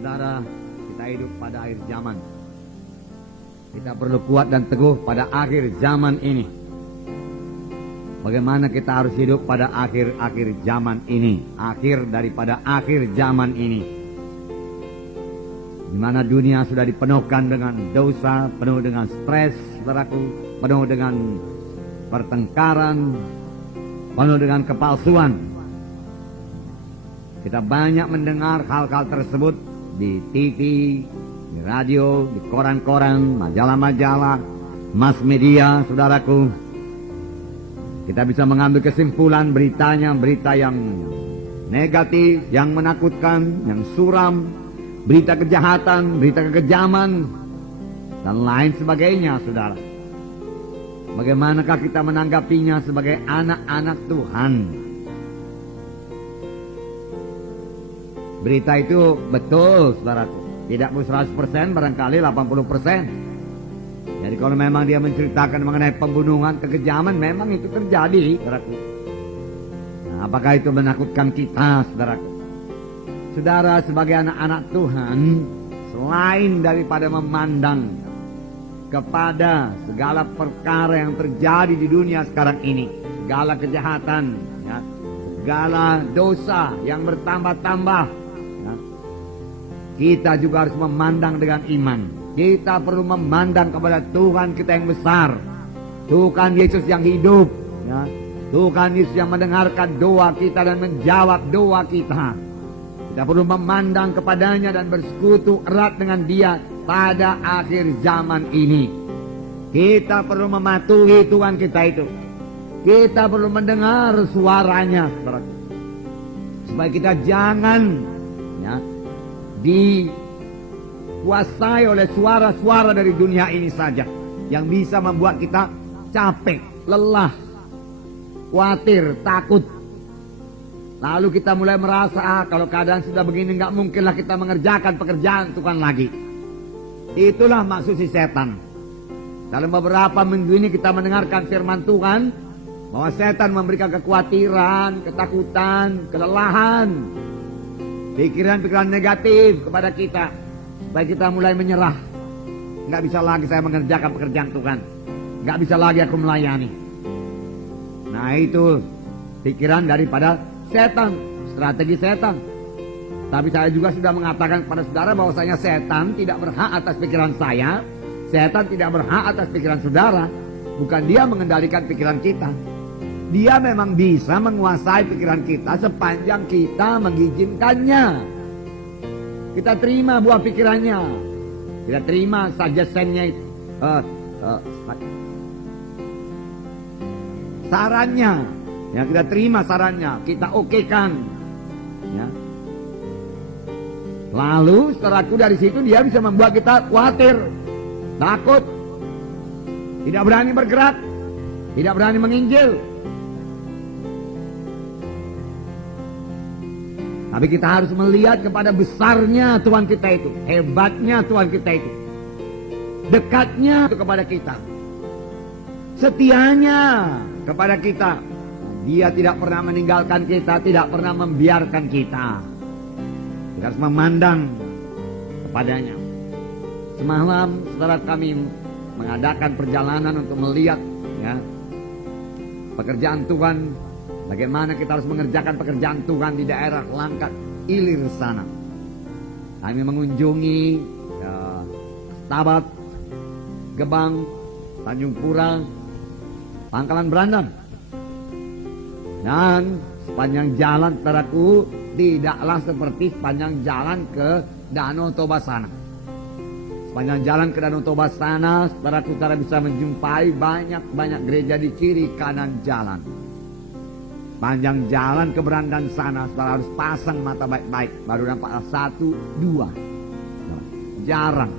Saudara, kita hidup pada akhir zaman. Kita perlu kuat dan teguh pada akhir zaman ini. Bagaimana kita harus hidup pada akhir-akhir zaman ini, akhir daripada akhir zaman ini, di mana dunia sudah dipenuhkan dengan dosa, penuh dengan stres, saudaraku, penuh dengan pertengkaran, penuh dengan kepalsuan. Kita banyak mendengar hal-hal tersebut di TV, di radio, di koran-koran, majalah-majalah, mass media, saudaraku. Kita bisa mengambil kesimpulan beritanya, berita yang negatif, yang menakutkan, yang suram, berita kejahatan, berita kekejaman, dan lain sebagainya, saudara. Bagaimanakah kita menanggapinya sebagai anak-anak Tuhan? Berita itu betul, saudaraku. Tidak 100%, barangkali 80%. Jadi kalau memang dia menceritakan mengenai pembunuhan, kekejaman, memang itu terjadi, saudaraku. Nah, apakah itu menakutkan kita, saudaraku? Saudara, sebagai anak-anak Tuhan, selain daripada memandang kepada segala perkara yang terjadi di dunia sekarang ini, segala kejahatan, ya, segala dosa yang bertambah-tambah, ya, kita juga harus memandang dengan iman. Kita perlu memandang kepada Tuhan kita yang besar, Tuhan Yesus yang hidup, ya, Tuhan Yesus yang mendengarkan doa kita dan menjawab doa kita. Kita perlu memandang kepadanya dan bersekutu erat dengan Dia pada akhir zaman ini. Kita perlu mematuhi Tuhan kita itu. Kita perlu mendengar suaranya, supaya kita jangan, ya, dikuasai oleh suara-suara dari dunia ini saja, yang bisa membuat kita capek, lelah, khawatir, takut. Lalu kita mulai merasa, kalau keadaan sudah begini nggak mungkinlah kita mengerjakan pekerjaan Tuhan lagi. Itulah maksud si setan. Dalam beberapa minggu ini kita mendengarkan firman Tuhan, bahwa setan memberikan kekhawatiran, ketakutan, kelelahan, pikiran-pikiran negatif kepada kita, supaya kita mulai menyerah. Nggak bisa lagi saya mengerjakan pekerjaan Tuhan, nggak bisa lagi aku melayani. Nah, itu pikiran daripada setan, strategi setan. Tapi saya juga sudah mengatakan kepada saudara bahwasanya setan tidak berhak atas pikiran saya, setan tidak berhak atas pikiran saudara. Bukan dia mengendalikan pikiran kita. Dia memang bisa menguasai pikiran kita sepanjang kita mengizinkannya. Kita terima buah pikirannya, kita terima suggestionnya, sarannya, ya, kita terima sarannya, kita okekan, ya. Lalu saudaraku, dari situ dia bisa membuat kita khawatir, takut, tidak berani bergerak, tidak berani menginjil. Tapi kita harus melihat kepada besarnya Tuhan kita itu, hebatnya Tuhan kita itu, dekatnya kepada kita, setianya kepada kita. Dia tidak pernah meninggalkan kita, tidak pernah membiarkan kita. Kita harus memandang kepadanya. Semalam saudara kami mengadakan perjalanan untuk melihat, ya, pekerjaan Tuhan. Bagaimana kita harus mengerjakan pekerjaan Tuhan di daerah Langkat Ilir sana. Kami mengunjungi, ya, Tabat, Gebang, Tanjung Pura, Pangkalan Berandang. Dan sepanjang jalan, saudaraku, tidaklah seperti sepanjang jalan ke Danau Toba sana. Sepanjang jalan ke Danau Toba sana, saudaraku, saudara bisa menjumpai banyak gereja di kiri kanan jalan. Panjang jalan ke Berandang sana, saudara harus pasang mata baik-baik, baru nampak 1, 2. Jarang.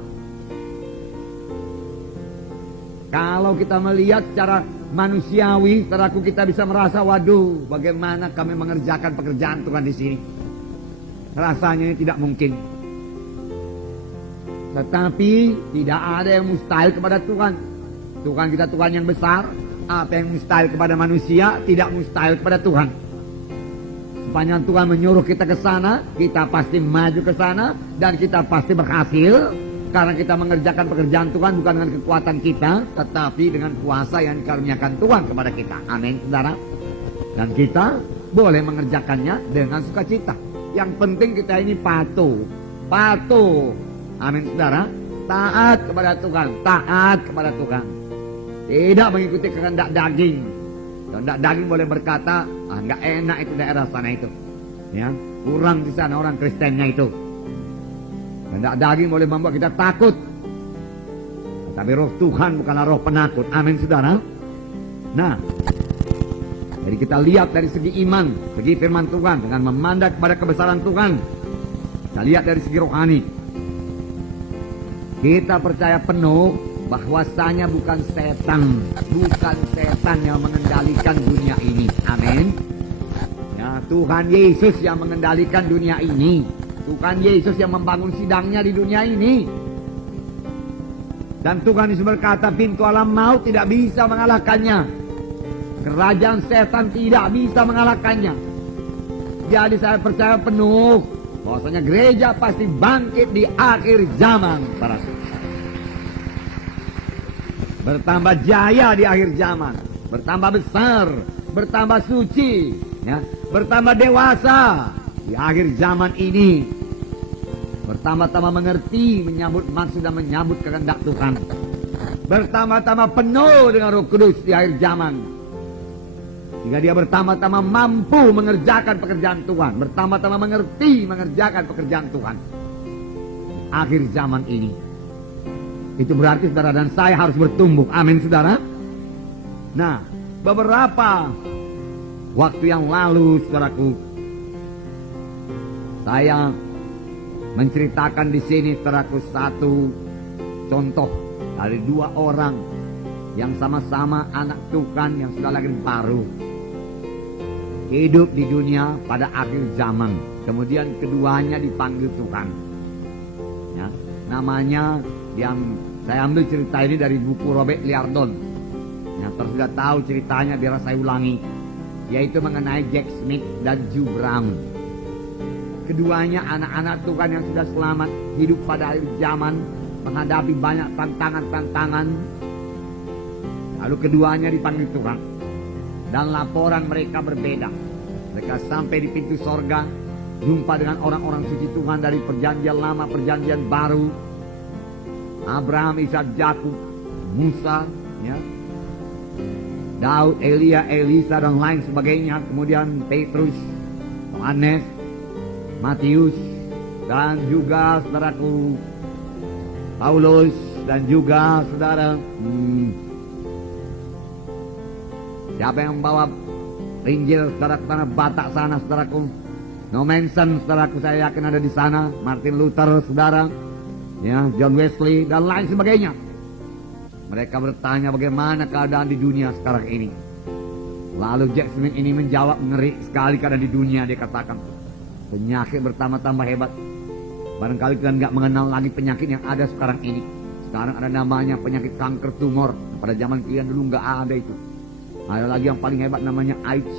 Kalau kita melihat secara manusiawi, saudaraku, kita bisa merasa, waduh, bagaimana kami mengerjakan pekerjaan Tuhan di sini. Rasanya ini tidak mungkin. Tetapi tidak ada yang mustahil kepada Tuhan. Tuhan kita Tuhan yang besar. Apa yang mustahil kepada manusia tidak mustahil kepada Tuhan. Sepanjang Tuhan menyuruh kita ke sana, kita pasti maju ke sana dan kita pasti berhasil. Karena kita mengerjakan pekerjaan Tuhan bukan dengan kekuatan kita, tetapi dengan kuasa yang dikaruniakan Tuhan kepada kita. Amin, saudara. Dan kita boleh mengerjakannya dengan sukacita. Yang penting kita ini patuh. Patuh. Amin, saudara. Taat kepada Tuhan. Taat kepada Tuhan. Tidak mengikuti kehendak daging. Kehendak daging boleh berkata, nggak enak itu daerah sana itu. Ya, kurang di sana orang Kristennya itu. Kehendak daging boleh membuat kita takut. Tapi roh Tuhan bukanlah roh penakut. Amin, saudara. Nah, jadi kita lihat dari segi iman, segi firman Tuhan dengan memandang kepada kebesaran Tuhan. Kita lihat dari segi rohani. Kita percaya penuh bahwasanya bukan setan yang mengendalikan dunia ini. Amin. Ya, Tuhan Yesus yang mengendalikan dunia ini. Tuhan Yesus yang membangun sidangnya di dunia ini. Dan Tuhan Yesus berkata, pintu alam maut tidak bisa mengalahkannya. Kerajaan setan tidak bisa mengalahkannya. Jadi saya percaya penuh bahwasanya gereja pasti bangkit di akhir zaman. Bertambah jaya di akhir zaman. Bertambah besar. Bertambah suci. Ya, bertambah dewasa di akhir zaman ini. Bertambah-tambah mengerti, menyambut maksud dan menyambut kehendak Tuhan. Bertambah-tambah penuh dengan Roh Kudus di akhir zaman. Jika dia bertambah-tambah mampu mengerjakan pekerjaan Tuhan. Bertambah-tambah mengerti mengerjakan pekerjaan Tuhan. Akhir zaman ini. Itu berarti saudara dan saya harus bertumbuh. Amin, saudara. Nah, beberapa waktu yang lalu, saudaraku, saya menceritakan di sini, saudaraku, satu contoh dari dua orang yang sama-sama anak Tuhan yang sudah lahir baru, hidup di dunia pada akhir zaman. Kemudian keduanya dipanggil Tuhan. Ya, namanya yang saya ambil cerita ini dari buku Robert Liardon. Yang sudah tahu ceritanya biar saya ulangi, yaitu mengenai Jack Smith dan Joe Brown. Keduanya anak-anak Tuhan yang sudah selamat, hidup pada akhir zaman, menghadapi banyak tantangan-tantangan. Lalu keduanya dipanggil Tuhan. Dan laporan mereka berbeda. Mereka sampai di pintu sorga, jumpa dengan orang-orang suci Tuhan dari perjanjian lama, perjanjian baru. Abraham, Ishak, Yakub, Musa, ya, Daud, Elia, Elisa, dan lain sebagainya. Kemudian Petrus, Yohanes, Matius, dan juga saudaraku Paulus, dan juga saudara siapa yang membawa Injil saudara ke tanah Batak sana, saudaraku No Manson, saudaraku, saya yakin ada di sana. Martin Luther, saudara, ya, John Wesley, dan lain sebagainya. Mereka bertanya bagaimana keadaan di dunia sekarang ini. Lalu Jack Smith ini menjawab, ngeri sekali keadaan di dunia. Dia katakan, penyakit bertambah-tambah hebat. Barangkali kalian nggak mengenal lagi penyakit yang ada sekarang ini. Sekarang ada namanya penyakit kanker tumor. Pada zaman kalian dulu nggak ada itu. Ada lagi yang paling hebat namanya AIDS.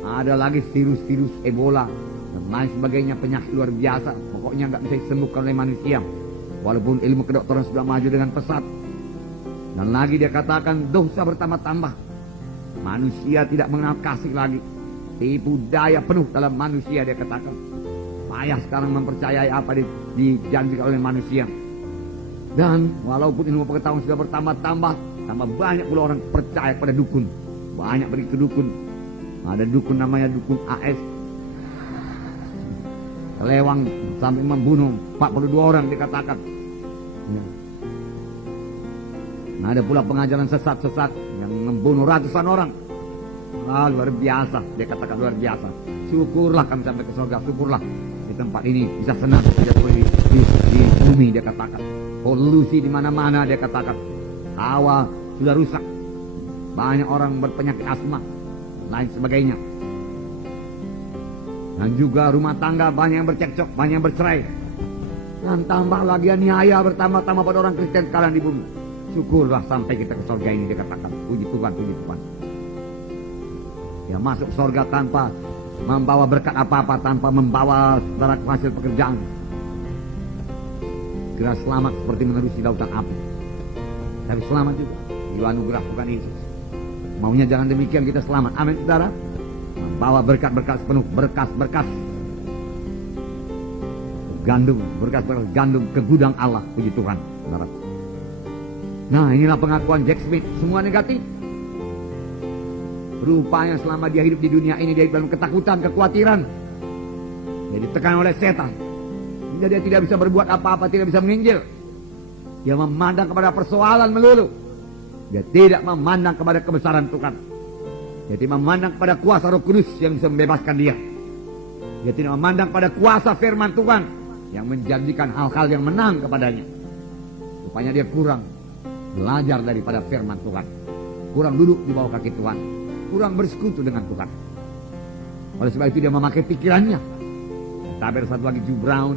Ada lagi virus-virus Ebola dan lain sebagainya, penyakit luar biasa. Pokoknya nggak bisa disembuhkan oleh manusia. Walaupun ilmu kedokteran sudah maju dengan pesat. Dan lagi dia katakan dosa bertambah-tambah. Manusia tidak mengenal kasih lagi. Tipu daya penuh dalam manusia, dia katakan. Payah sekarang mempercayai apa dijanjikan oleh manusia. Dan walaupun ilmu pengetahuan sudah bertambah-tambah, tambah banyak pula orang percaya pada dukun. Banyak pergi ke dukun. Ada dukun namanya dukun AS. Lewang sampai membunuh 42 orang dikatakan. Ya. Nah, ada pula pengajaran sesat-sesat yang membunuh ratusan orang. Luar biasa, dia katakan luar biasa. Syukurlah kami sampai ke surga, syukurlah di tempat ini bisa senang, tidak seperti di bumi, dia katakan. Polusi di mana-mana, dia katakan. Hawa sudah rusak, banyak orang berpenyakit asma, lain sebagainya. Dan juga rumah tangga banyak yang bercekcok, banyak yang bercerai. Dan tambah lagi niaya bertambah-tambah pada orang Kristen sekarang di bumi. Syukurlah sampai kita ke surga ini, dia katakan. Puji Tuhan, puji Tuhan. Ya, masuk surga tanpa membawa berkat apa-apa tanpa membawa saudara hasil pekerjaan. Kira selamat seperti menerusi lautan api. Tapi selamat juga di anugerah Tuhan Yesus. Maunya jangan demikian kita selamat. Amin saudara. Membawa berkat-berkat sepenuh berkas-berkas gandum, berkas-berkas gandum ke gudang Allah. Puji Tuhan saudara. Nah inilah pengakuan Jack Smith. Semua negatif. Rupanya selama dia hidup di dunia ini, dia hidup dalam ketakutan, kekhawatiran. Dia ditekan oleh setan. Hingga dia tidak bisa berbuat apa-apa, tidak bisa menginjil. Dia memandang kepada persoalan melulu. Dia tidak memandang kepada kebesaran Tuhan. Dia tidak memandang kepada kuasa Roh Kudus yang bisa membebaskan dia. Dia tidak memandang pada kuasa firman Tuhan yang menjanjikan hal-hal yang menang kepadanya. Rupanya dia kurang belajar daripada firman Tuhan. Kurang duduk di bawah kaki Tuhan. Kurang bersekutu dengan Tuhan. Oleh sebab itu dia memakai pikirannya. Tabir satu lagi Joe Brown,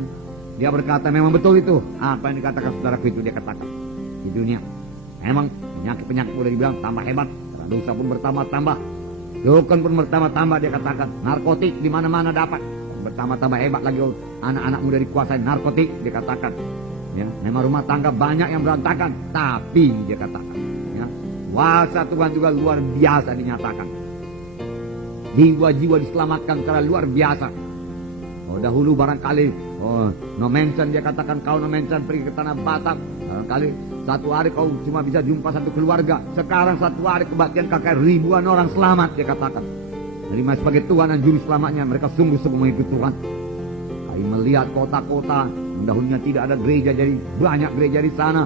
dia berkata memang betul itu. Apa yang dikatakan saudaraku itu dia katakan. Di dunia memang penyakit-penyakit boleh dibilang tambah hebat. Dosa pun bertambah-tambah. Dukun pun bertambah-tambah dia katakan. Narkotik di mana-mana dapat. Bertambah-tambah hebat lagi anak-anak muda dikuasai narkotik dia katakan. Ya, memang rumah tangga banyak yang berantakan, tapi dia katakan, ya, kuasa Tuhan juga luar biasa dinyatakan. Jiwa-jiwa diselamatkan secara luar biasa. Oh, dahulu barangkali, no mention dia katakan kau no mention pergi ke tanah Batak. Barangkali satu hari kau cuma bisa jumpa satu keluarga. Sekarang satu hari kebaktian kakek ribuan orang selamat dia katakan. Terima sebagai Tuhan dan juru selamatnya, mereka sungguh-sungguh mengikuti Tuhan. Kami melihat kota-kota, dahulunya tidak ada gereja, jadi banyak gereja di sana.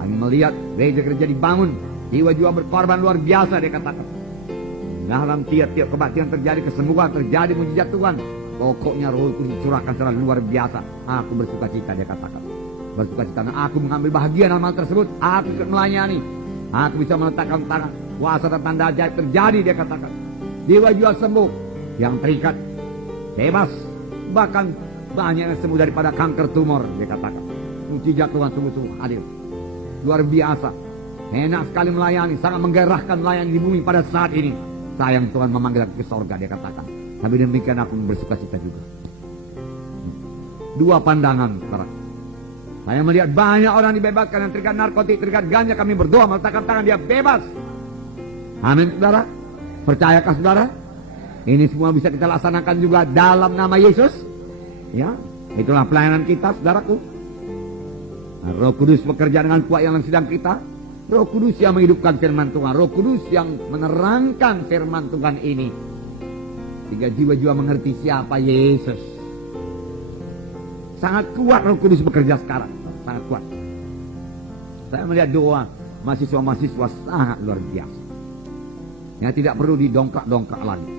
Kami melihat gereja-gereja dibangun, jiwa-jiwa berkorban luar biasa dia katakan. Dalam tiap-tiap kebaktian terjadi kesembuhan, terjadi mujizat Tuhan. Pokoknya Roh Kudus dicurahkan secara luar biasa. Aku bersuka cita dia katakan. Bersuka cita, nah, aku mengambil bahagian dalam hal tersebut. Aku ikut melayani. Aku bisa meletakkan tangan. Kuasa dan tanda ajaib terjadi dia katakan. Jiwa-jiwa sembuh, yang terikat bebas, bahkan banyak yang sembuh daripada kanker tumor dia katakan. Mujizat Tuhan sungguh-sungguh hadir. Luar biasa. Enak sekali melayani, sangat menggairahkan melayani di bumi pada saat ini. Sayang Tuhan memanggil aku ke sorga dia katakan. Tapi demikian aku bersuka cita juga. Dua pandangan sekarang. Saya melihat banyak orang dibebaskan yang terikat narkotik, terikat ganja. Kami berdoa meletakkan tangan dia bebas. Amin saudara. Percayakah saudara? Ini semua bisa kita laksanakan juga dalam nama Yesus. Ya, itulah pelayanan kita saudaraku. Nah, Roh Kudus bekerja dengan kuat yang sedang kita. Roh Kudus yang menghidupkan firman Tuhan. Roh Kudus yang menerangkan firman Tuhan ini. Sehingga jiwa-jiwa mengerti siapa Yesus. Sangat kuat Roh Kudus bekerja sekarang. Sangat kuat. Saya melihat doa mahasiswa-mahasiswa sangat luar biasa. Ya, tidak perlu didongkrak-dongkrak lagi.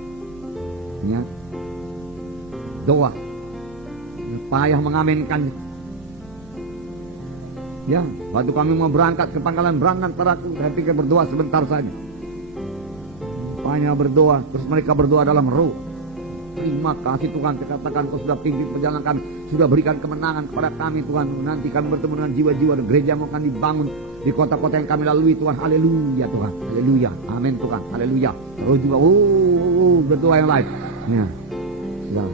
Ya. Doa. Payah mengaminkan. Ya, waktu kami mau berangkat ke Pangkalan Berangan, saya pikir berdoa sebentar saja. Payah berdoa, terus mereka berdoa dalam roh. Terima kasih Tuhan, katakan kau sudah pimpin perjalanan kami, sudah berikan kemenangan kepada kami Tuhan. Nanti kami bertemu dengan jiwa-jiwa dan gereja mau akan dibangun di kota-kota yang kami lalui Tuhan. Haleluya Tuhan, haleluya, amin Tuhan, haleluya. Roh juga, berdoa yang lain. Ya, ya.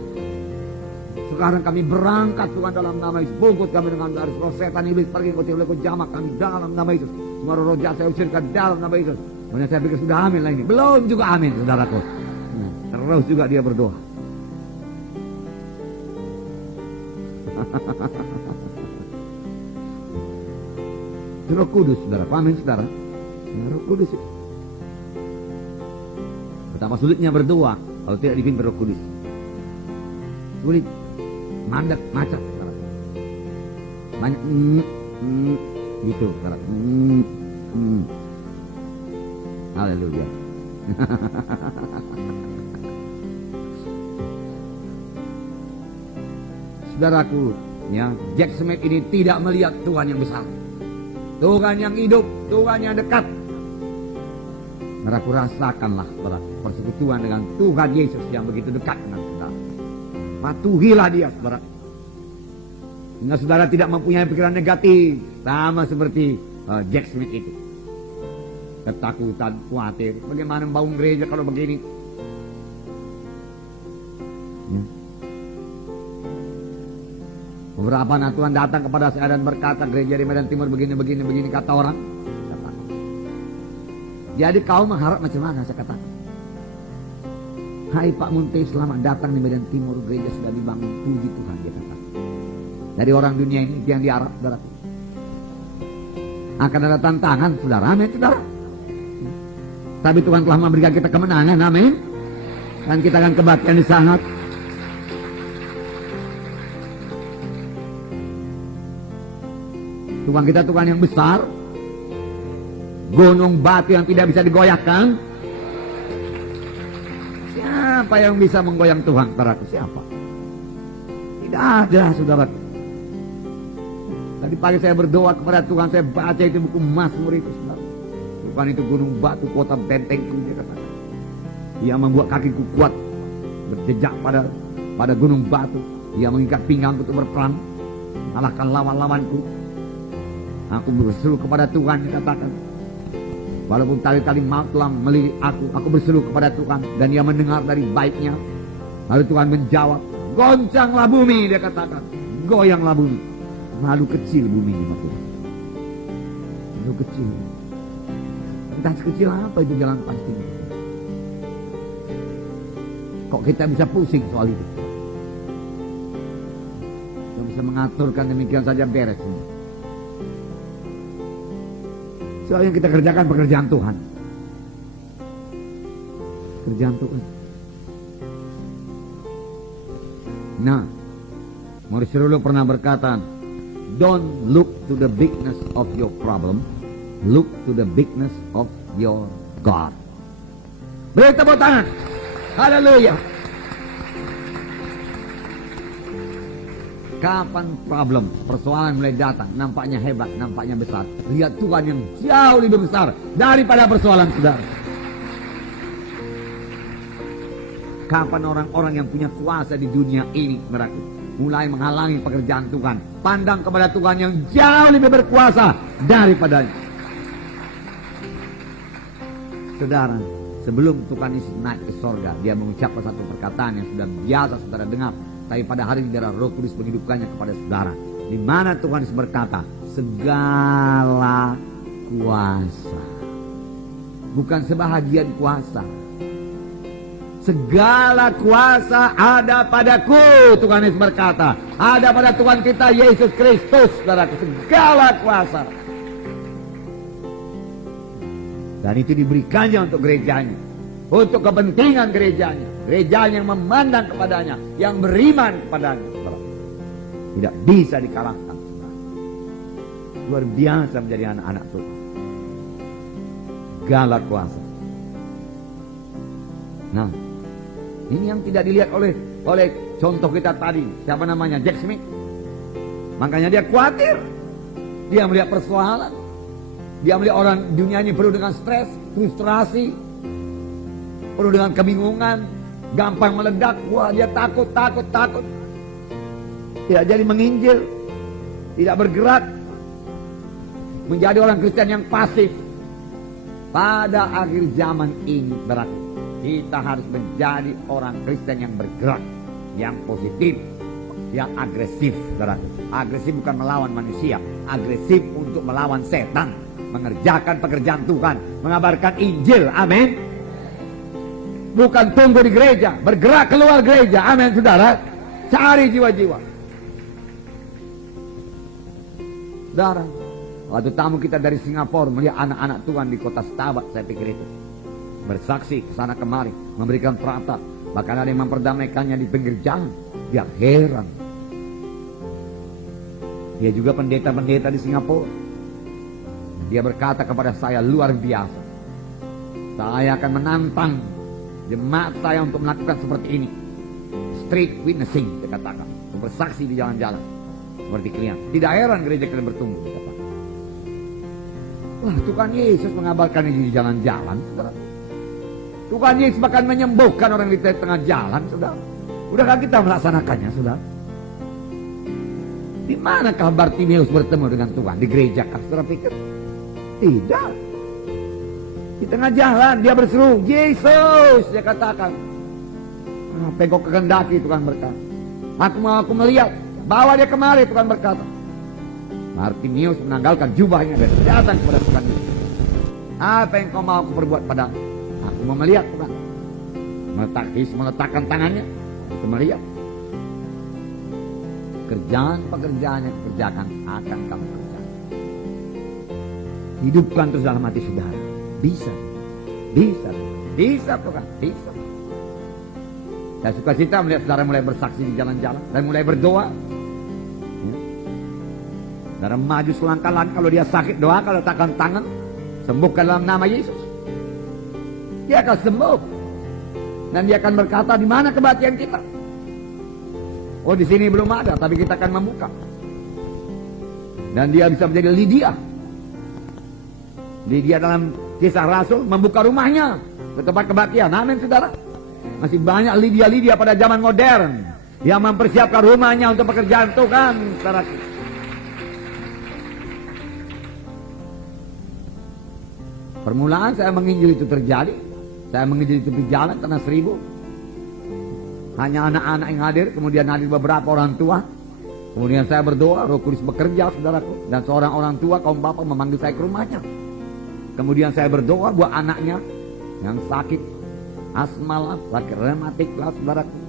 Sekarang kami berangkat Tuhan dalam nama Yesus. Bungkus kami dengan garis roh setan iblis pergi kau oleh kau jamak kami dalam nama Yesus. Semua roh jahat saya usirkan dalam nama Yesus. Kemudian saya pikir sudah amin lah ini. Belum juga amin saudaraku. Terus juga dia berdoa. Roh Kudus saudara, amin saudara. Roh Kudus. Betapa sulitnya berdoa kalau tidak dipimpin Roh Kudus. Sulit. Mandek, macet banyak gitu sekarang. Haleluya. Saudaraku, ya, Jack Smith ini tidak melihat Tuhan yang besar, Tuhan yang hidup, Tuhan yang dekat. Saudaraku, rasakanlah persekutuan dengan Tuhan Yesus yang begitu dekat dengan saudara. Patuhilah dia saudara. Hingga saudara tidak mempunyai pikiran negatif. Sama seperti Jack Smith itu. Ketakutan, khawatir. Bagaimana membangun gereja kalau begini? Ya. Beberapa anak Tuhan datang kepada saya dan berkata, gereja di Medan Timur begini kata orang. Kata. Jadi kau mengharap macam mana, saya katakan. Hai Pak Munte, selamat datang di Medan Timur, gereja sudah dibangun, puji Tuhan, dia kata. Dari orang dunia ini yang di Arab, saudara. Akan ada tantangan, saudara, amin, saudara. Tapi Tuhan telah memberikan kita kemenangan, amin. Dan kita akan kebaktian di sana. Tuhan kita Tuhan yang besar, gunung batu yang tidak bisa digoyahkan. Siapa yang bisa menggoyang Tuhan, saudaraku? Siapa? Tidak ada, saudara. Tadi pagi saya berdoa kepada Tuhan, saya baca itu buku Mazmur itu, saudara. Tuhan itu gunung batu, kota bentengku, dia katakan. Dia membuat kakiku kuat, berjejak pada gunung batu. Dia mengikat pinggangku untuk berperang, mengalahkan lawan-lawanku. Aku berseru kepada Tuhan, dikatakan. Walaupun tali-tali maut telah melilit aku berseru kepada Tuhan. Dan dia mendengar dari baiknya. Lalu Tuhan menjawab, goncanglah bumi, dia katakan. Goyanglah bumi. Lalu kecil bumi ini, Tuhan. Lalu kecil. Entah sekecil apa itu jalan pasti. Kok kita bisa pusing soal itu? Kita bisa mengaturkan demikian saja beres. Soal yang kita kerjakan pekerjaan Tuhan. Pekerjaan Tuhan. Nah, Morris Cerullo pernah berkata, don't look to the bigness of your problem, look to the bigness of your God. Beri tepuk tangan. Haleluya. Kapan problem, persoalan mulai datang, nampaknya hebat, nampaknya besar. Lihat Tuhan yang jauh lebih besar daripada persoalan saudara. Kapan orang-orang yang punya kuasa di dunia ini mulai menghalangi pekerjaan Tuhan, pandang kepada Tuhan yang jauh lebih berkuasa daripadanya. Saudara, sebelum Tuhan Yesus naik ke sorga, dia mengucapkan satu perkataan yang sudah biasa saudara dengar. Tapi pada hari ini biarlah Roh Kudus menghidupkannya kepada saudara. Di mana Tuhan Yesus berkata, segala kuasa. Bukan sebahagian kuasa. Segala kuasa ada padaku, Tuhan Yesus berkata. Ada pada Tuhan kita Yesus Kristus, saudara. Segala kuasa. Dan itu diberikannya untuk gerejanya. Untuk kepentingan gerejanya. Gerejanya yang memandang kepadanya, yang beriman kepadanya. Tidak bisa dikalahkan. Luar biasa menjadi anak-anak Tuhan. Segala kuasa. Nah, ini yang tidak dilihat oleh contoh kita tadi. Siapa namanya? Jack Smith. Makanya dia khawatir. Dia melihat persoalan. Dia melihat orang dunia ini penuh dengan stres, frustrasi, penuh dengan kebingungan, gampang meledak. Wah, dia takut. Tidak jadi menginjil, tidak bergerak, menjadi orang Kristen yang pasif. Pada akhir zaman ini berarti kita harus menjadi orang Kristen yang bergerak, yang positif, yang agresif. Berarti agresif bukan melawan manusia, agresif untuk melawan setan, mengerjakan pekerjaan Tuhan, mengabarkan Injil. Amin. Bukan tunggu di gereja, bergerak keluar gereja. Amin, saudara. Cari jiwa-jiwa. Saudara, waktu tamu kita dari Singapura melihat anak-anak Tuhan di kota Stabat, saya pikir itu bersaksi kesana kemari, memberikan perata, bahkan ada yang memperdamaikannya di pinggir jalan. Dia heran. Dia juga pendeta-pendeta di Singapura. Dia berkata kepada saya, luar biasa. Saya akan menantang jemaat saya untuk melakukan seperti ini. Street witnessing, dia katakan. Bersaksi di jalan-jalan. Seperti kalian. Tidak heran gereja kalian bertumbuh, dia katakan. Wah, Tuhan Yesus mengabarkan ini di jalan-jalan, saudara. Tuhan Yesus bahkan menyembuhkan orang di tengah jalan, saudara. Udahkah kita melaksanakannya, saudara? Di manakah Bartimeus bertemu dengan Tuhan? Di gereja kah, saudara pikir? Tidak. Di tengah jalan dia berseru, Yesus, dia katakan. Apa yang kau kehendaki, Tuhan berkata. Aku melihat. Bawa dia kemari, Tuhan berkata. Bartimeus menanggalkan jubahnya dan datang kepada Tuhan Yesus. Apa yang kau mau aku perbuat padamu? Aku mau melihat, Tuhan. Meletakkan tangannya. Aku melihat. Pekerjaan-pekerjaan yang kerjakan akan kamu kerjakan. Hidupkan terus dalam hati saudara. Bisa. Bisa Tuhan. Bisa. Saya suka cita melihat saudara mulai bersaksi di jalan-jalan dan mulai berdoa. Saudara maju selangkah-langkah, kalau dia sakit doa, kalau letakkan tangan, sembuhkan dalam nama Yesus. Dia akan sembuh. Dan dia akan berkata, di mana kebatian kita? Oh, di sini belum ada, tapi kita akan membuka. Dan dia bisa menjadi Lydia. Lydia dalam Kisah Rasul membuka rumahnya ke tempat kebaktian. Amin, saudara. Masih banyak Lydia-Lydia pada zaman modern yang mempersiapkan rumahnya untuk pekerjaan Tuhan, saudara. Permulaan saya menginjil itu terjadi. Saya menginjil itu berjalan tanah 1000. Hanya anak-anak yang hadir, kemudian hadir beberapa orang tua. Kemudian saya berdoa, Roh Kudus bekerja, saudaraku. Dan seorang orang tua, kaum bapak memanggil saya ke rumahnya. Kemudian saya berdoa buat anaknya yang sakit asma lah, sakit rematik lah, saudaraku.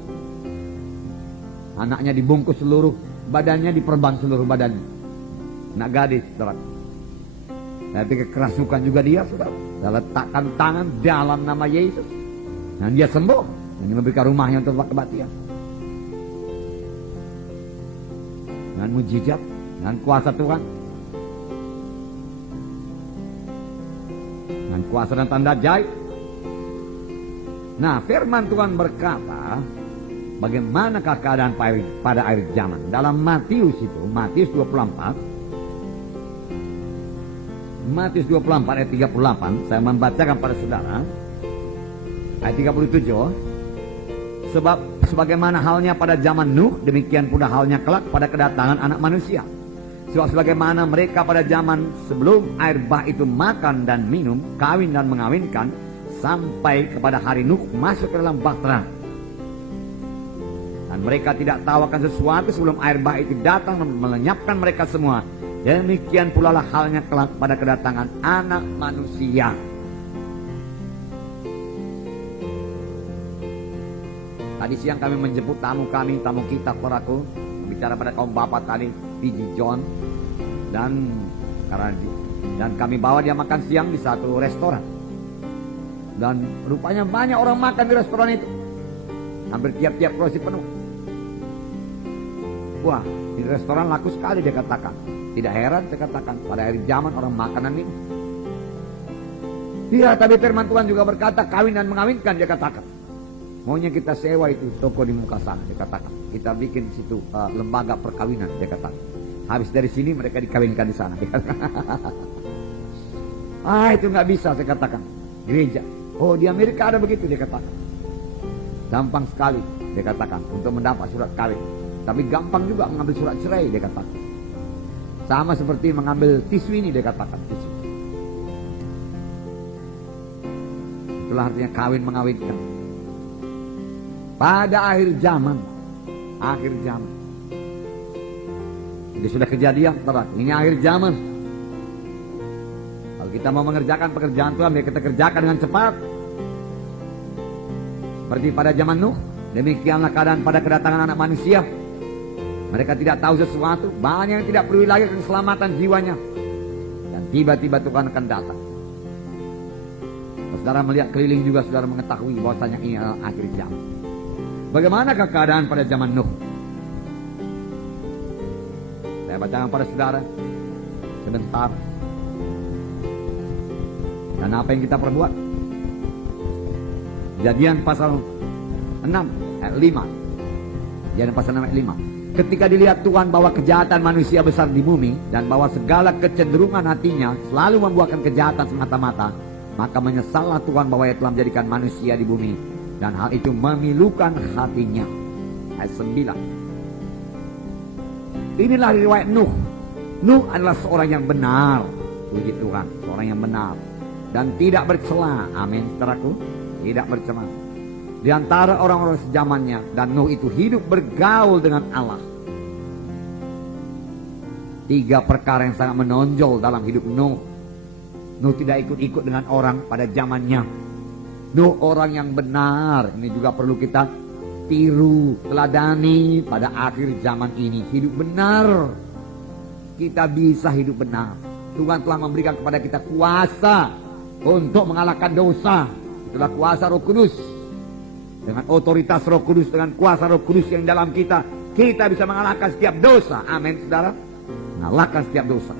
Anaknya dibungkus seluruh badannya, diperban seluruh badannya. Anak gadis, saudaraku. Saya pikir kerasukan juga dia, saudara. Saya letakkan tangan dalam nama Yesus. Dan dia sembuh. Dan dia memberikan rumahnya untuk kebaktian. Dengan mujizat, dengan kuasa Tuhan. Dengan kuasa dan tanda ajaib. Nah, firman Tuhan berkata, bagaimanakah keadaan pada akhir zaman? Dalam Matius itu, Matius 24 ayat 38, saya membacakan pada saudara. Ayat 37. Sebab sebagaimana halnya pada zaman Nuh, demikian pula halnya kelak pada kedatangan Anak Manusia. Sebab sebagaimana mereka pada zaman sebelum air bah itu makan dan minum, kawin dan mengawinkan, sampai kepada hari Nuh masuk ke dalam bahtera. Dan mereka tidak tahu akan sesuatu sebelum air bah itu datang dan melenyapkan mereka semua. Demikian pula lah halnya kelak pada kedatangan Anak Manusia. Tadi siang kami menjemput tamu kita, saudaraku, bicara pada kaum bapak tadi, P.G. John, dan kami bawa dia makan siang di satu restoran. Dan rupanya banyak orang makan di restoran itu, hampir tiap-tiap kursi penuh. Wah, di restoran laku sekali, dia katakan. Tidak heran saya katakan, pada akhir zaman orang makanan minum. Tidak, tapi firman Tuhan juga berkata, kawin dan mengawinkan, dia katakan. Maunya kita sewa itu toko di muka sana, dia katakan. Kita bikin di situ lembaga perkawinan, dia katakan. Habis dari sini mereka dikawinkan di sana, dia katakan. Itu nggak bisa, saya katakan. Gereja. Oh, di Amerika ada begitu, dia katakan. Gampang sekali, dia katakan, untuk mendapat surat kawin. Tapi gampang juga mengambil surat cerai, dia katakan. Sama seperti mengambil tisu ini, dia katakan. Tisu. Itulah artinya kawin mengawinkan. Pada akhir zaman. Ini sudah kejadian, saudara. Ini akhir zaman. Kalau kita mau mengerjakan pekerjaan Tuhan, biar kita kerjakan dengan cepat. Seperti pada zaman Nuh, demikianlah keadaan pada kedatangan Anak Manusia. Mereka tidak tahu sesuatu, banyak yang tidak peduli lagi keselamatan jiwanya. Dan tiba-tiba Tuhan akan datang. Saudara melihat keliling juga, saudara mengetahui bahwasanya ini adalah akhir zaman. Bagaimanakah keadaan pada zaman Nuh? Saya bacakan pada saudara sebentar. Dan apa yang kita perbuat? Kejadian pasal 6 ayat 5. Kejadian pasal 6 ayat 5. Ketika dilihat Tuhan bahwa kejahatan manusia besar di bumi, dan bahwa segala kecenderungan hatinya selalu membuahkan kejahatan semata-mata, maka menyesallah Tuhan bahwa ia telah menjadikan manusia di bumi, dan hal itu memilukan hatinya. Ayat 9. Inilah riwayat Nuh. Nuh adalah seorang yang benar, puji Tuhan, seorang yang benar dan tidak bercela. Amin, saudaraku, tidak bercela. di antara orang-orang sejamannya. Dan Nuh itu hidup bergaul dengan Allah. 3 perkara yang sangat menonjol dalam hidup Nuh. Nuh tidak ikut-ikut dengan orang pada zamannya. Nuh orang yang benar. Ini juga perlu kita tiru, teladani pada akhir zaman ini. Hidup benar. Kita bisa hidup benar. Tuhan telah memberikan kepada kita kuasa untuk mengalahkan dosa. Itulah kuasa Roh Kudus. Dengan otoritas Roh Kudus, dengan kuasa Roh Kudus yang dalam kita, kita bisa mengalahkan setiap dosa. Amin, saudara. Mengalahkan setiap dosa.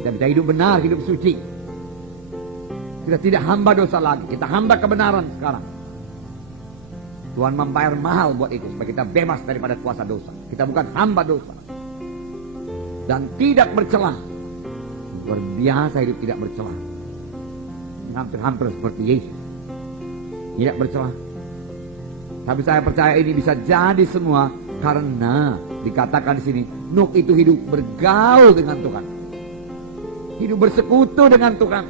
Kita bisa hidup benar, hidup suci. Kita tidak hamba dosa lagi. Kita hamba kebenaran sekarang. Tuhan membayar mahal buat itu, supaya kita bebas daripada kuasa dosa. Kita bukan hamba dosa. Dan tidak bercelah. Luar biasa hidup tidak bercelah. Hampir-hampir seperti Yesus. Tidak bercelah. Tapi saya percaya ini bisa jadi semua karena dikatakan di sini Nuh itu hidup bergaul dengan Tuhan. Hidup bersekutu dengan Tuhan.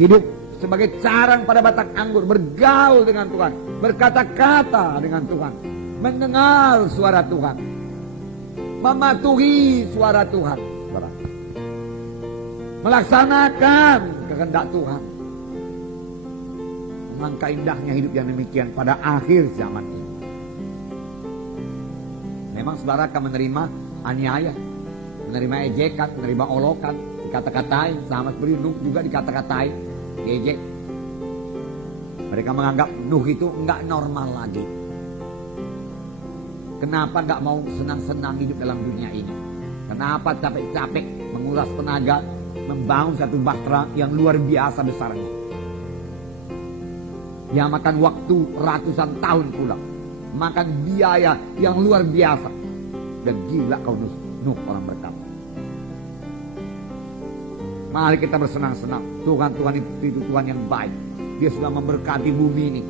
Hidup sebagai carang pada batang anggur, bergaul dengan Tuhan, berkata-kata dengan Tuhan, mendengar suara Tuhan, mematuhi suara Tuhan, melaksanakan kehendak Tuhan. Alangkah indahnya hidup yang demikian pada akhir zaman ini. Memang saudara akan menerima aniaya, menerima ejekan, menerima olokan, dikata-katain, sama seperti Nuh juga dikata-katain, diejek. Mereka menganggap Nuh itu enggak normal lagi. Kenapa enggak mau senang-senang hidup dalam dunia ini? Kenapa capek-capek menguras tenaga membangun satu bahtera yang luar biasa besarnya? Yang makan waktu ratusan tahun pula, makan biaya yang luar biasa. Dan gila kau Nuh, orang berkata. Mari kita bersenang-senang. Tuhan itu Tuhan yang baik. Dia sudah memberkati bumi ini.